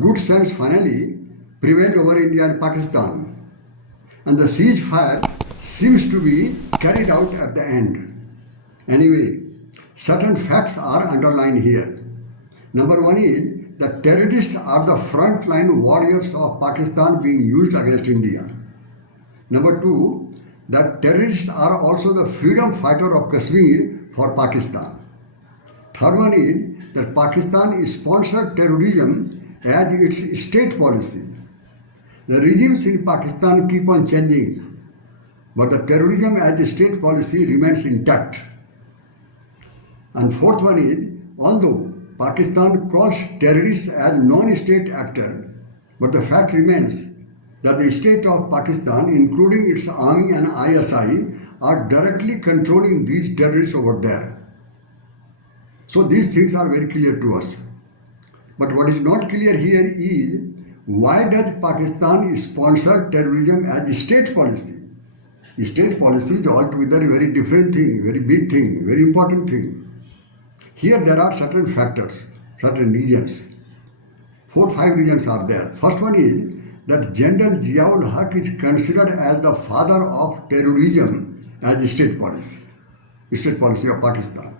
good sense finally prevailed over India and Pakistan, and the ceasefire seems to be carried out at the end. Anyway, certain facts are underlined here. Number one is that terrorists are the frontline warriors of Pakistan being used against India. Number two, that terrorists are also the freedom fighter of Kashmir for Pakistan. Third one is that Pakistan sponsored terrorism as its state policy. The regimes in Pakistan keep on changing, but the terrorism as a state policy remains intact. And fourth one is, although Pakistan calls terrorists as non-state actor, but the fact remains that the state of Pakistan, including its army and ISI, are directly controlling these terrorists over there. So these things are very clear to us. But what is not clear here is, why does Pakistan sponsor terrorism as a state policy? State policy is altogether a very different thing, very big thing, very important thing. Here there are certain factors, certain reasons. 4 or 5 reasons are there. First one is that General Ziaul Haq is considered as the father of terrorism as a state policy of Pakistan.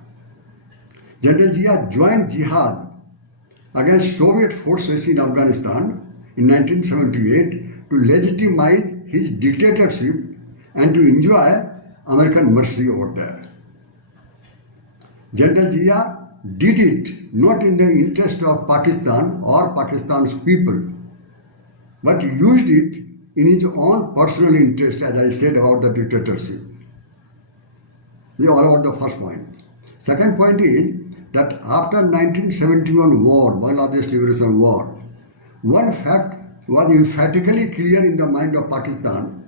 General Zia joined jihad against Soviet forces in Afghanistan in 1978 to legitimize his dictatorship and to enjoy American mercy over there. General Zia did it not in the interest of Pakistan or Pakistan's people, but used it in his own personal interest, as I said about the dictatorship. This is all about the first point. Second point is that after 1971 war, Bangladesh Liberation War, one fact was emphatically clear in the mind of Pakistan,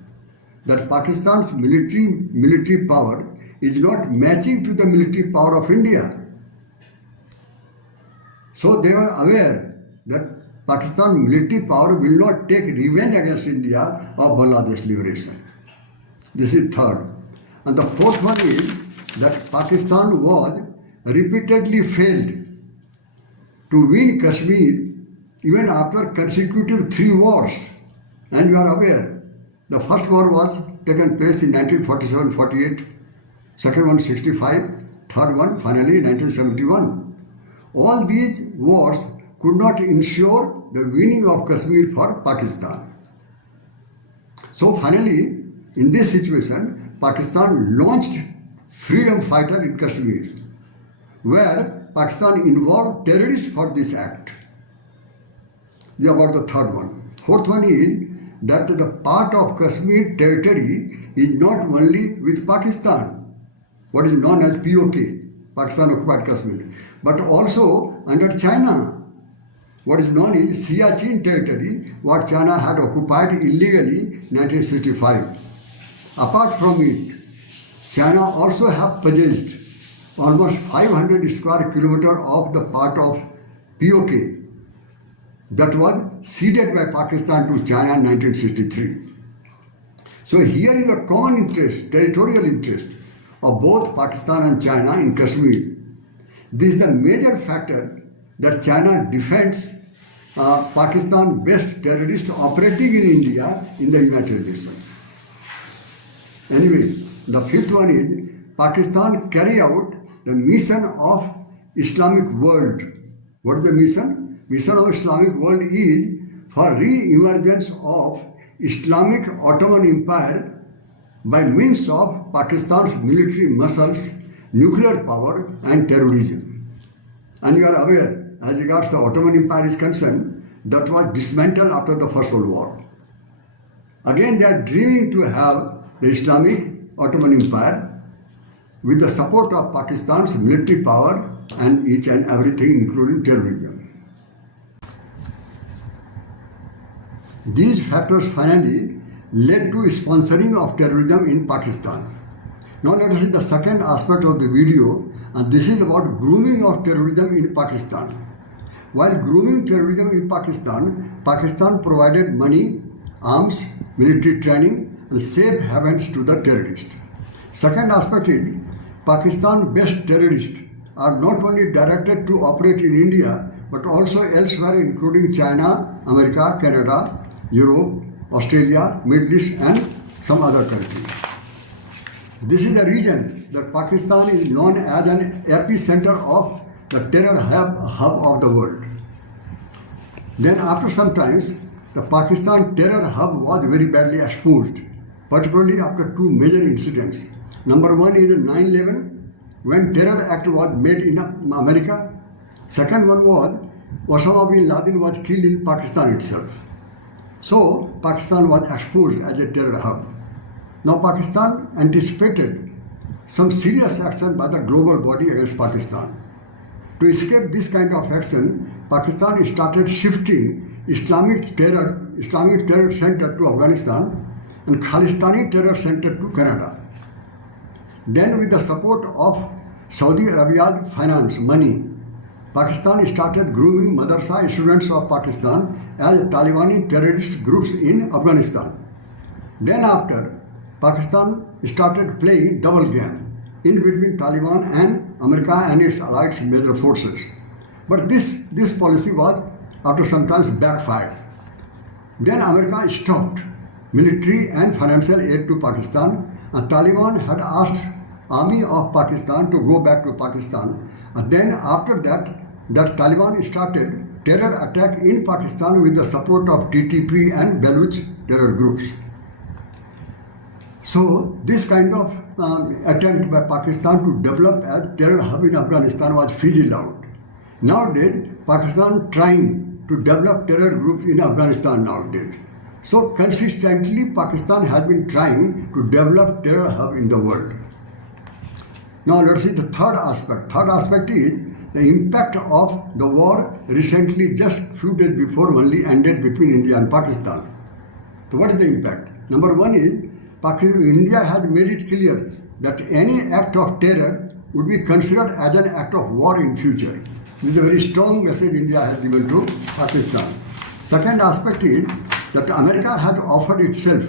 that Pakistan's military power is not matching to the military power of India. So they were aware that Pakistan military power will not take revenge against India of Bangladesh liberation. This is third. And the fourth one is that Pakistan was repeatedly failed to win Kashmir even after consecutive 3 wars. And you are aware, the first war was taken place in 1947-48, second one 65, third one finally 1971. All these wars could not ensure the winning of Kashmir for Pakistan. So finally, in this situation, Pakistan launched freedom fighter in Kashmir, where Pakistan involved terrorists for this act. This is about the third one. Fourth one is that the part of Kashmir territory is not only with Pakistan, what is known as POK, Pakistan Occupied Kashmir, but also under China, what is known as Siachen territory, what China had occupied illegally in 1965. Apart from it, China also have possessed almost 500 square kilometers of the part of POK that was ceded by Pakistan to China in 1963. So here is a common interest, territorial interest of both Pakistan and China in Kashmir. This is a major factor that China defends Pakistan-based terrorists operating in India in the United Nations. Anyway, the fifth one is Pakistan carry out the mission of Islamic world. What is the mission? Mission of Islamic world is for re-emergence of Islamic Ottoman Empire by means of Pakistan's military muscles, nuclear power and terrorism. And you are aware, as regards the Ottoman Empire is concerned, that was dismantled after the First World War. Again, they are dreaming to have the Islamic Ottoman Empire with the support of Pakistan's military power and each and everything, including terrorism. These factors finally led to sponsoring of terrorism in Pakistan. Now let us see the second aspect of the video, and this is about grooming of terrorism in Pakistan. While grooming terrorism in Pakistan, Pakistan provided money, arms, military training and safe havens to the terrorists. Second aspect is Pakistan-based terrorists are not only directed to operate in India but also elsewhere, including China, America, Canada, Europe, Australia, Middle East, and some other countries. This is the region that Pakistan is known as an epicenter of the terror hub of the world. Then after some times, the Pakistan terror hub was very badly exposed, particularly after two major incidents. Number one is 9/11, when terror act was made in America. Second one was Osama bin Laden was killed in Pakistan itself. So Pakistan was exposed as a terror hub. Now Pakistan anticipated some serious action by the global body against Pakistan. To escape this kind of action, Pakistan started shifting Islamic terror center to Afghanistan and Khalistani terror center to Canada. Then with the support of Saudi Arabia's finance money, Pakistan started grooming madrasa students of Pakistan as Talibani terrorist groups in Afghanistan. Then after, Pakistan started playing double game in between Taliban and America and its allied major forces. But this policy was after some times backfired. Then America stopped military and financial aid to Pakistan, and Taliban had asked army of Pakistan to go back to Pakistan. And then after that Taliban started terror attack in Pakistan with the support of TTP and Baluch terror groups. So this kind of attempt by Pakistan to develop a terror hub in Afghanistan was fizzled out. Nowadays, Pakistan trying to develop terror groups in Afghanistan nowadays. So consistently, Pakistan has been trying to develop terror hub in the world. Now let's see the third aspect. Third aspect is the impact of the war recently, just few days before only ended between India and Pakistan. So what is the impact? Number one is India has made it clear that any act of terror would be considered as an act of war in future. This is a very strong message India has given to Pakistan. Second aspect is that America had offered itself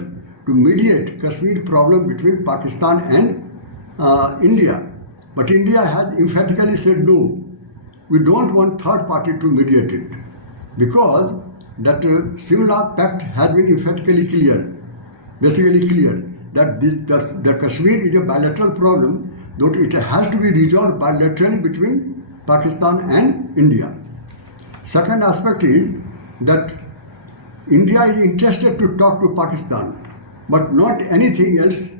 to mediate Kashmir problem between Pakistan and India. But India has emphatically said no. We don't want third party to mediate it, because that Simla Pact has been emphatically clear, basically clear, that the Kashmir is a bilateral problem, though it has to be resolved bilaterally between Pakistan and India. Second aspect is that India is interested to talk to Pakistan, but not anything else,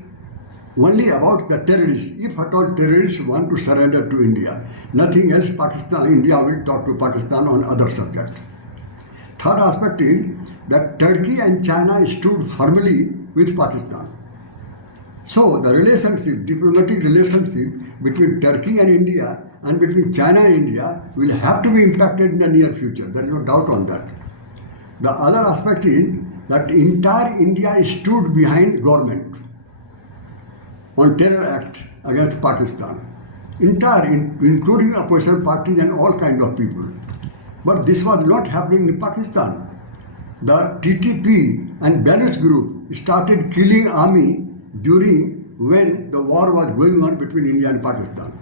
only about the terrorists. If at all terrorists want to surrender to India, nothing else, India will talk to Pakistan on other subject. Third aspect is that Turkey and China stood firmly with Pakistan. So the relationship, diplomatic relationship between Turkey and India and between China and India will have to be impacted in the near future. There is no doubt on that. The other aspect is that entire India stood behind government on terror act against Pakistan. Entire, including opposition parties and all kind of people. But this was not happening in Pakistan. The TTP and Baluch group started killing army during when the war was going on between India and Pakistan.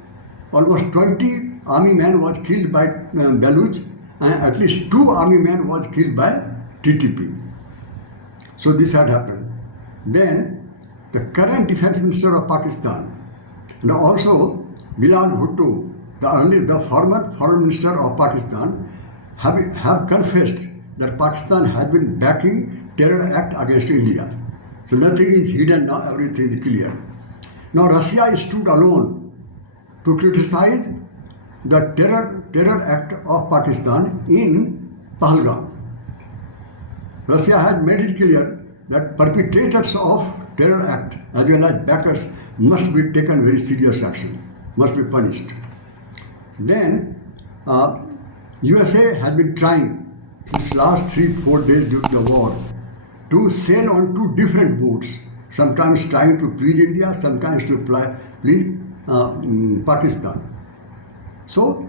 Almost 20 army men was killed by Baluch, and at least 2 army men was killed by TTP. So this had happened. Then the current defense minister of Pakistan, and also Bilal Bhutto, the former foreign minister of Pakistan, have confessed that Pakistan has been backing terror act against India. So nothing is hidden now, everything is clear. Now Russia stood alone to criticize the terror act of Pakistan in Pahalgam. Russia has made it clear that perpetrators of terror act as well as backers must be taken very serious action, must be punished. Then USA has been trying since last 3-4 days during the war to sail on 2 different boats, sometimes trying to please India, sometimes to please Pakistan. So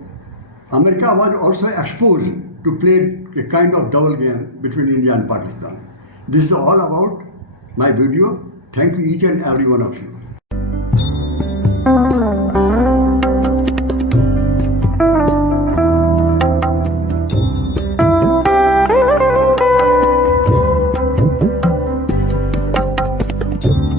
America was also exposed to play a kind of double game between India and Pakistan. This is all about my video. Thank you each and every one of you. you.